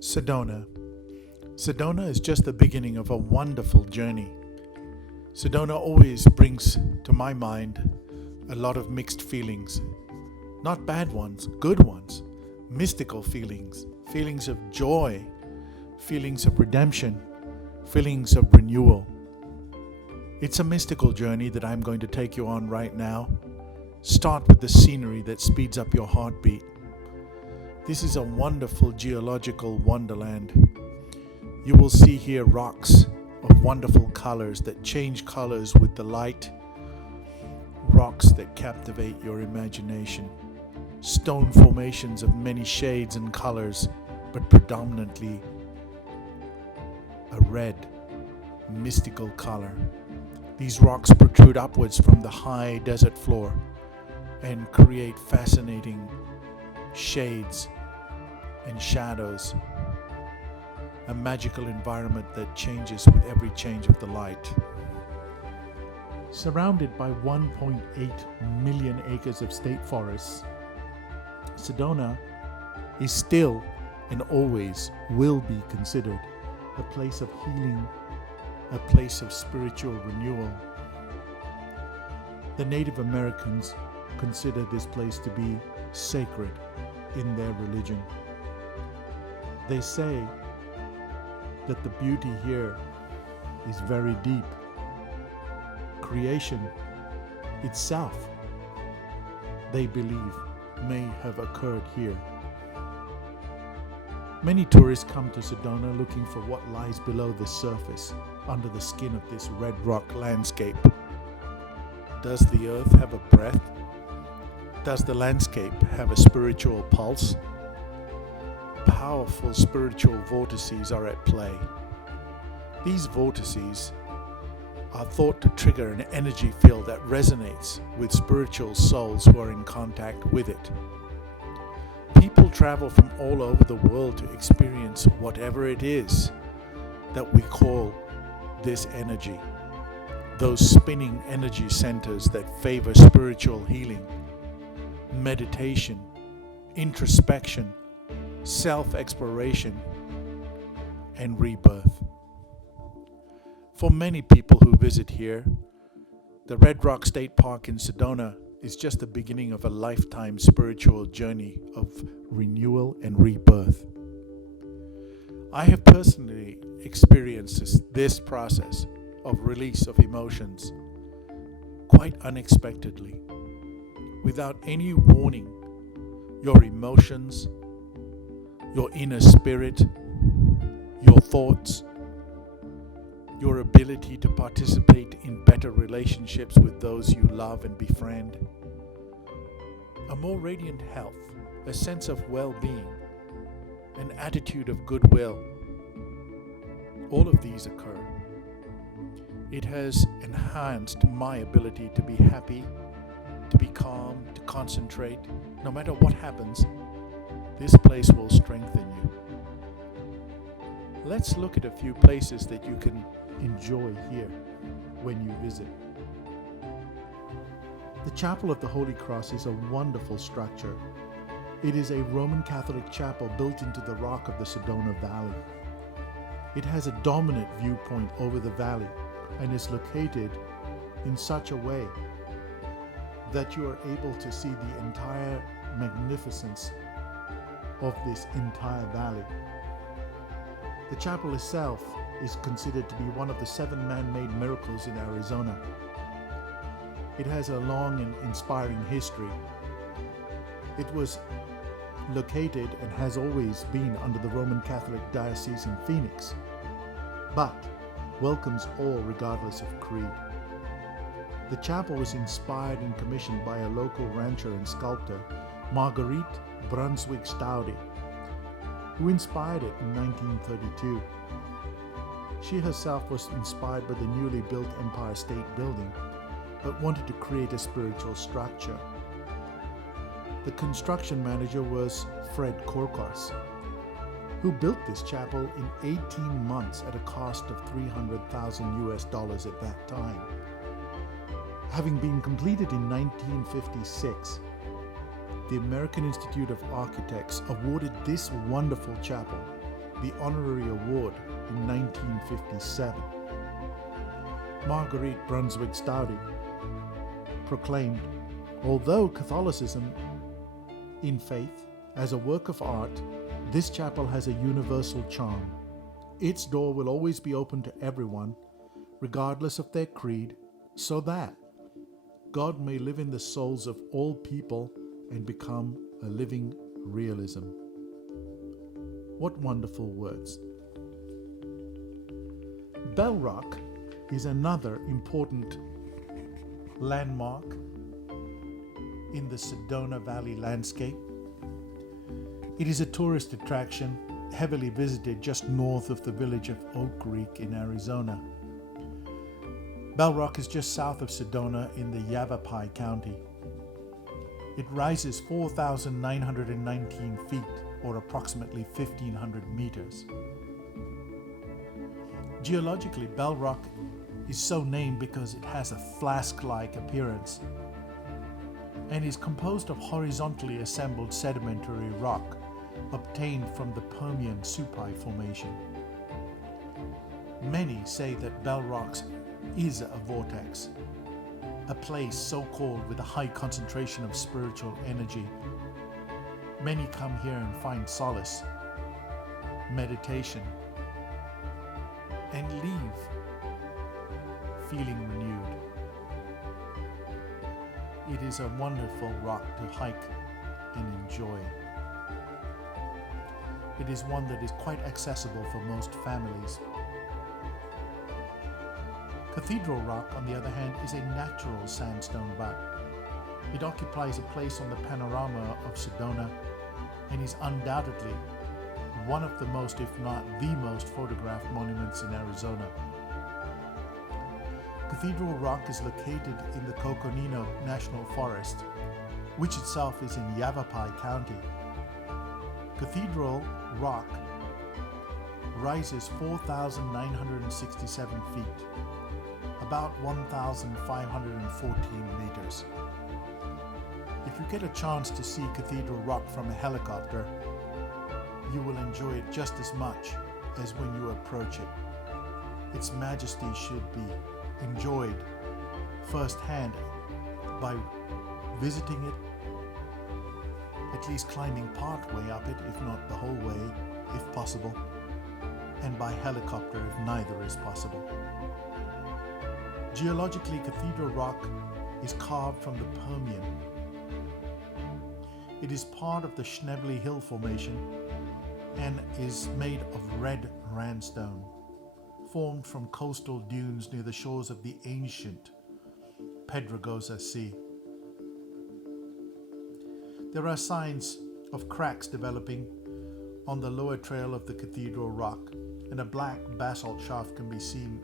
Sedona. Sedona is just the beginning of a wonderful journey. Sedona always brings to my mind a lot of mixed feelings. Not bad ones, good ones. Mystical feelings, feelings of joy, feelings of redemption, feelings of renewal. It's a mystical journey that I'm going to take you on right now. Start with the scenery that speeds up your heartbeat. This is a wonderful geological wonderland. You will see here rocks of wonderful colors that change colors with the light, rocks that captivate your imagination, stone formations of many shades and colors, but predominantly a red, mystical color. These rocks protrude upwards from the high desert floor and create fascinating shades and shadows, a magical environment that changes with every change of the light. Surrounded by 1.8 million acres of state forests, Sedona is still and always will be considered a place of healing, a place of spiritual renewal. The Native Americans consider this place to be sacred in their religion. They say that the beauty here is very deep. Creation itself, they believe, may have occurred here. Many tourists come to Sedona looking for what lies below the surface, under the skin of this red rock landscape. Does the earth have a breath? Does the landscape have a spiritual pulse? Powerful spiritual vortices are at play. These vortices are thought to trigger an energy field that resonates with spiritual souls who are in contact with it. People travel from all over the world to experience whatever it is that we call this energy. Those spinning energy centers that favor spiritual healing, meditation, introspection, self-exploration, and rebirth. For many people who visit here, the Red Rock State Park in Sedona is just the beginning of a lifetime spiritual journey of renewal and rebirth. I have personally experienced this process of release of emotions quite unexpectedly. Without any warning, your emotions, your inner spirit, your thoughts, your ability to participate in better relationships with those you love and befriend, a more radiant health, a sense of well-being, an attitude of goodwill. All of these occur. It has enhanced my ability to be happy, to be calm, to concentrate. No matter what happens, this place will strengthen you. Let's look at a few places that you can enjoy here when you visit. The Chapel of the Holy Cross is a wonderful structure. It is a Roman Catholic chapel built into the rock of the Sedona Valley. It has a dominant viewpoint over the valley and is located in such a way that you are able to see the entire magnificence of this entire valley. The chapel itself is considered to be one of the 7 man-made miracles in Arizona. It has a long and inspiring history. It was located and has always been under the Roman Catholic Diocese in Phoenix, but welcomes all regardless of creed. The chapel was inspired and commissioned by a local rancher and sculptor, Marguerite Brunswick Staude, who inspired it in 1932. She herself was inspired by the newly built Empire State Building, but wanted to create a spiritual structure. The construction manager was Fred Korkos, who built this chapel in 18 months at a cost of $300,000 at that time. Having been completed in 1956, the American Institute of Architects awarded this wonderful chapel the honorary award in 1957. Marguerite Brunswick-Stoudy proclaimed, although Catholicism in faith as a work of art, this chapel has a universal charm. Its door will always be open to everyone, regardless of their creed, so that God may live in the souls of all people and become a living realism. What wonderful words. Bell Rock is another important landmark in the Sedona Valley landscape. It is a tourist attraction heavily visited just north of the village of Oak Creek in Arizona. Bell Rock is just south of Sedona in the Yavapai County. It rises 4,919 feet, or approximately 1,500 meters. Geologically, Bell Rock is so named because it has a flask-like appearance and is composed of horizontally assembled sedimentary rock obtained from the Permian Supine Formation. Many say that Bell Rock is a vortex, a place so called with a high concentration of spiritual energy. Many come here and find solace, meditation, and leave feeling renewed. It is a wonderful rock to hike and enjoy. It is one that is quite accessible for most families. Cathedral Rock, on the other hand, is a natural sandstone butte. It occupies a place on the panorama of Sedona and is undoubtedly one of the most, if not the most, photographed monuments in Arizona. Cathedral Rock is located in the Coconino National Forest, which itself is in Yavapai County. Cathedral Rock rises 4,967 feet, about 1,514 meters. If you get a chance to see Cathedral Rock from a helicopter, you will enjoy it just as much as when you approach it. Its majesty should be enjoyed firsthand by visiting it, at least climbing part way up it, if not the whole way, if possible, and by helicopter if neither is possible. Geologically, Cathedral Rock is carved from the Permian. It is part of the Schnebly Hill Formation and is made of red sandstone, formed from coastal dunes near the shores of the ancient Pedregosa Sea. There are signs of cracks developing on the lower trail of the Cathedral Rock, and a black basalt shaft can be seen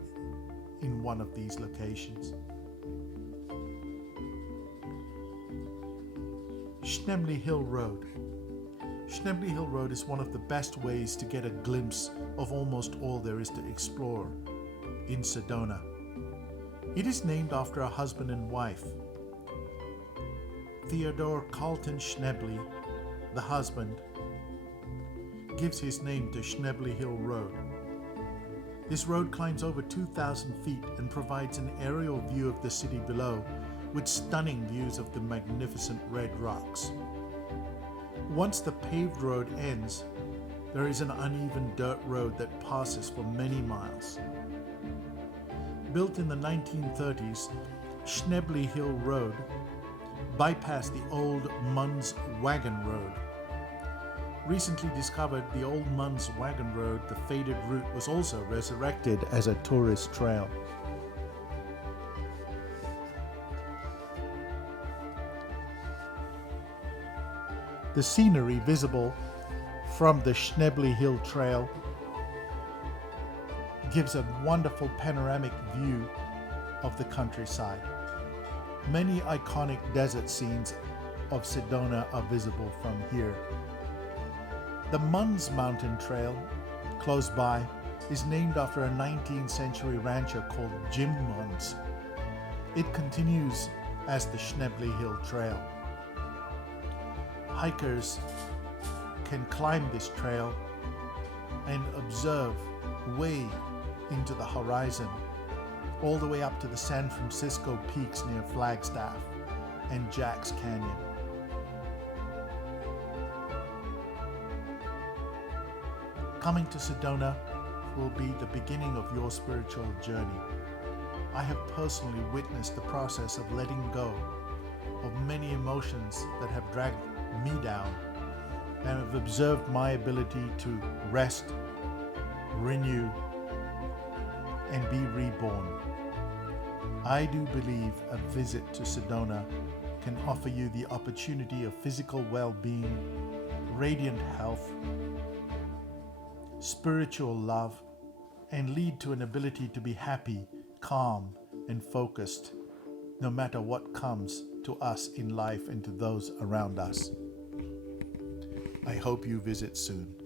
in one of these locations. Schnebly Hill Road. Schnebly Hill Road is one of the best ways to get a glimpse of almost all there is to explore in Sedona. It is named after a husband and wife. Theodore Carlton Schnebly, the husband, gives his name to Schnebly Hill Road. This road climbs over 2,000 feet and provides an aerial view of the city below, with stunning views of the magnificent red rocks. Once the paved road ends, there is an uneven dirt road that passes for many miles. Built in the 1930s, Schnebly Hill Road bypassed the old Munns Wagon Road. Recently discovered, the old Munns Wagon Road, the faded route, was also resurrected as a tourist trail. The scenery visible from the Schnebly Hill Trail gives a wonderful panoramic view of the countryside. Many iconic desert scenes of Sedona are visible from here. The Munns Mountain Trail, close by, is named after a 19th century rancher called Jim Munns. It continues as the Schnebley Hill Trail. Hikers can climb this trail and observe way into the horizon, all the way up to the San Francisco peaks near Flagstaff and Jack's Canyon. Coming to Sedona will be the beginning of your spiritual journey. I have personally witnessed the process of letting go of many emotions that have dragged me down, and have observed my ability to rest, renew, and be reborn. I do believe a visit to Sedona can offer you the opportunity of physical well-being, radiant health, spiritual love, and lead to an ability to be happy, calm, and focused, no matter what comes to us in life and to those around us. I hope you visit soon.